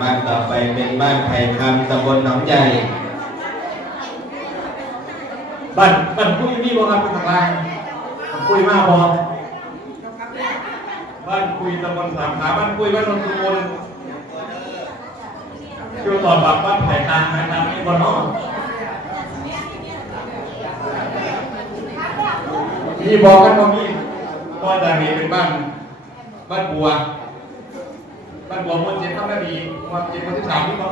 บ้านต่อไปเป็นบ้านไผ่คำตำบลหนองใหญ่บ้านบ้านคุยมีบ่ครับทางล่างคุยมากบ่บ้านคุยตำบลสามขาบ้านคุยบ้านนนทบุรีชื่อตอนบักบ้านไผ่ตางนะครับนี่บ่เนอมีบอกกันบ่มีก็จะมีเป็นบ้าน บ้านบัว บ้านบัวมวลเจ็ดข้ามนาดีมวลเจ็ดคนที่สามนี่บ่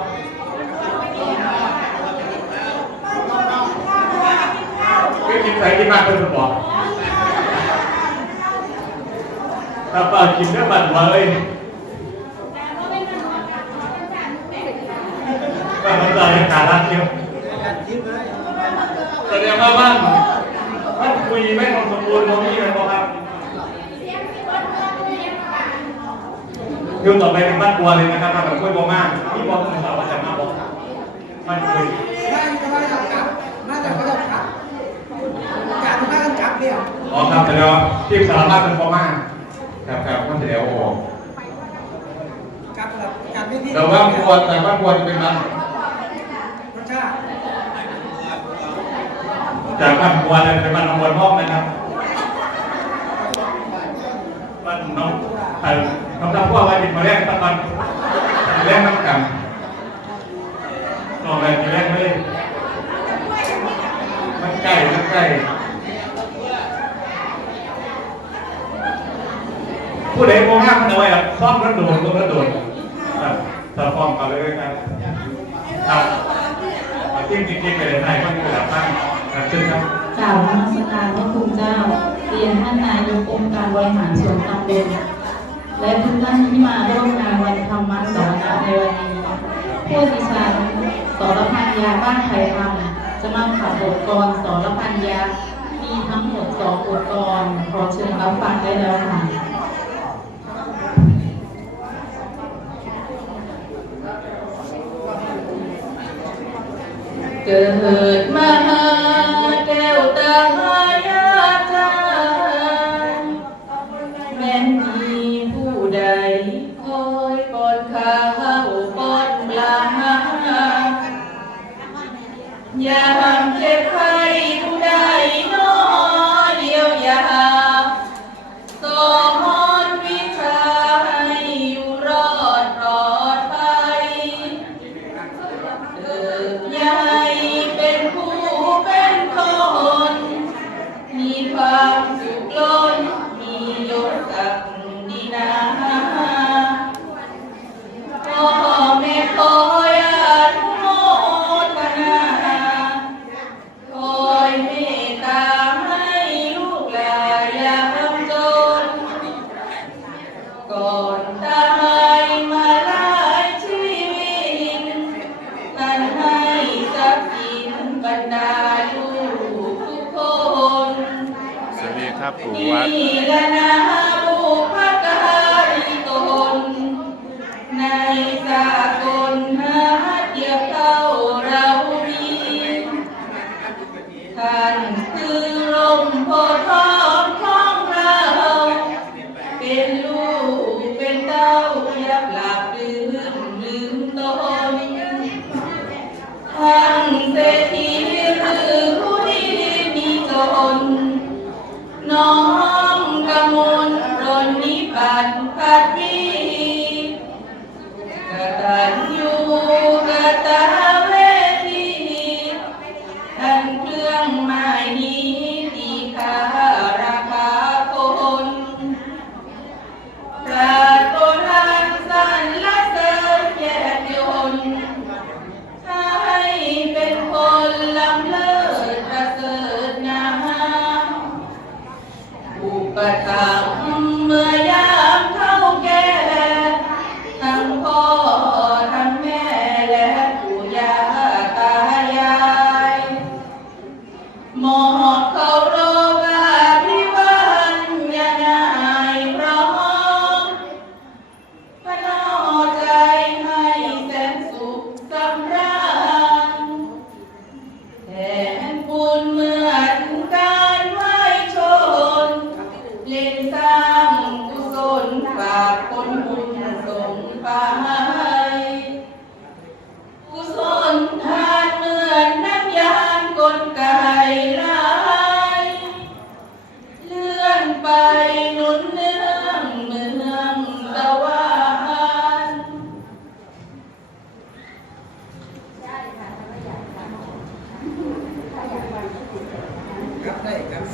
คือกินใส่ที่บ้านเพิ่อนบอกถ้าป้ากินเนื้อบ้านบัวเลยบ้านมันจะยังขาดร้านเดียวแสดงว่าบ้านบ้านคุยแม่ของสมบูรณ์ตรงนี้เลยบ่ ครับคือต่อไปเป็นบ้านบัวเลยนะครับมาแบบกล้วยบัวมากที่บอกคุณสาวว่าจะมาบอกบ้านคุยมาจะมาจากกับมาจากมาจากกับจากมากันกับเนี่ยอ๋อครับแต่เดี๋ยวที่สารภาพเป็นบัวมากครับครับก็เดี๋ยวโอ้กับแบบกับไม่ที่แต่ว่าบัวแต่บ้านบัวจะเป็นบ้านรสชาติจากบ้านบัวเลยเป็นบ้านน้องบัวทองนะครับบ้านน้อง เป็นมาแรกตะวันแรกน้ำกันต่อไปมีแรกไม่ได้มันใกล้มันใกล้ผู้ใดโมห้ามมันเอาไว้อะซ่อมระโดดลงระโดดครับจะฟ้องเขาเลยครับครับเอาจิ้มจริงๆไปเลยนายก็มีระดับตั้งครับเชิญครับกล่าวนมัสการพระคุณเจ้าเรียนท่านนายกองค์การบริหารส่วนตำบล และทุกท่านที่มาร่วมงานวันธรรมะสวนาในวันนี้ผู้ดิฉันสรพันยาบ้านไทยธรรมจะมาขับบทกรสรพันยามีทั้งหมดสองบทกรขอเชิญรับฟังได้แล้วค่ะเกิด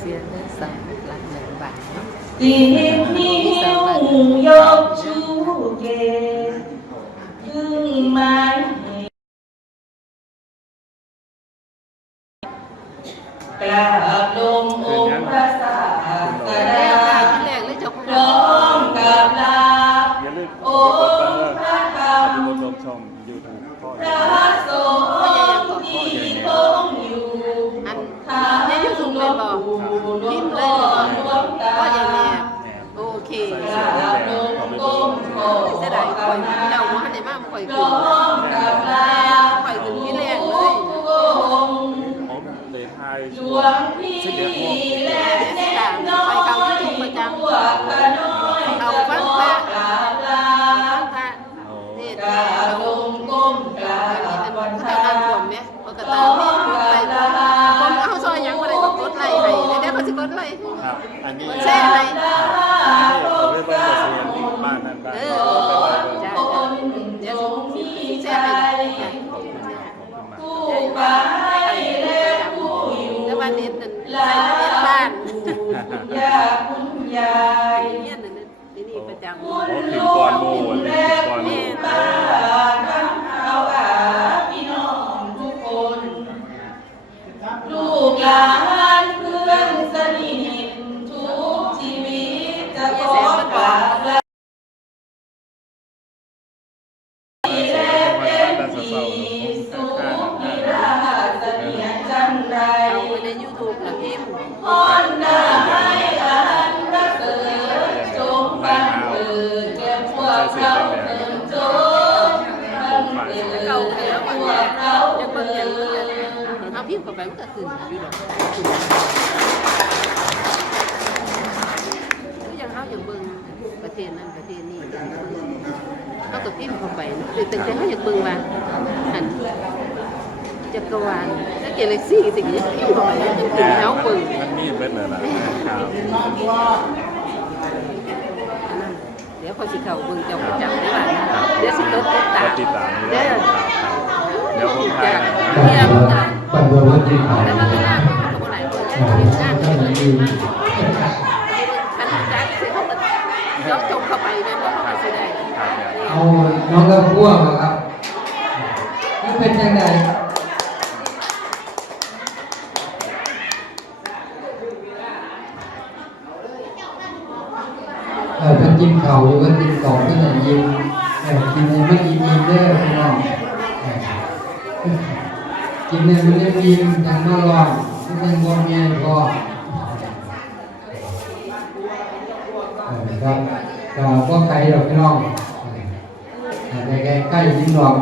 xuyên lên sầm là nhật bản tìm hiểu yêu chú về thương mãi cả đôi เลวยงบอกปู่หลวพิงมพ์เลพ่อยบอกหลวงตาพ่อใหญ่แม่โอเคกราบลงก้มขอเสียดายข่อยเจ้าว่าได้มากข่อยพขึ้ร้นอมกับลาข่อยขึ้นที่แรกเลยองค์ผมเลยทายหลวงพี่และแน่น้อยพวกกะน้อยกะ อันนี้แช่ให้ผมเลยเบิ่งแต่เสียงที่บ้านนั้นบ้านเอนี้อไปไว้เบิ่งจ้าขอบจ้าคนเดี๋ยวจงสิมีแชใจร์ให้จ้ะคุณมากขอบคุณมากผู้ไปและผู้อยู่แล้ววันนี้นั่นหลาใส่ทะเบียนบ้านยาคุณยายเนี่ยนั่นนี่นี่ประจำ เอาพิมพ์เข้าไปมันก็ขึ้นอยู่ดอกคือยังเฮายังเบิ่งประเทศนั้นประเทศนี้เฮาก็พิมพ์เข้าไปแต่แต่เฮาอยากเบิ่งว่าหันจักรวาลแล้วเกล็กซี่สิ่งนี้พิมพ์เข้าไปแล้วยังขึ้นให้เฮาเบิ่งมันมีเบิดเลยล่ะครับอันนั้น เดี๋ยสิเข้าเบิ่งเจ้าประจำได้ว่าเดี๋ยวสิกดติดตาติดตามนี่เด้อเดี๋ยวผมถ่ายให้เนี่ยมันจะปันโดนวันที่ผ่านแล้วมามันก็น่าเขาก็หลายคนแล้วมีหน้าที่มันดีมากคันจักสิเขาก็เราจงเข้าไปนะเพราะเขาก็สิได้ครับเนี่ยเอาน้องกระพัวมาครับนี่เป็นยังไง เออถ้ากินเข่าอยู่ก็กินกล่องก็จะยิ้มเออกินในไม่ยิ้มยิ้มเด้อพี่น้องกินในมันยังยิ้มยังนร้อนมันยังบวมเงี้ยพอเออครับก็บ่ไกลดอกพี่น้องใกล้ใกล้ยิงหรอก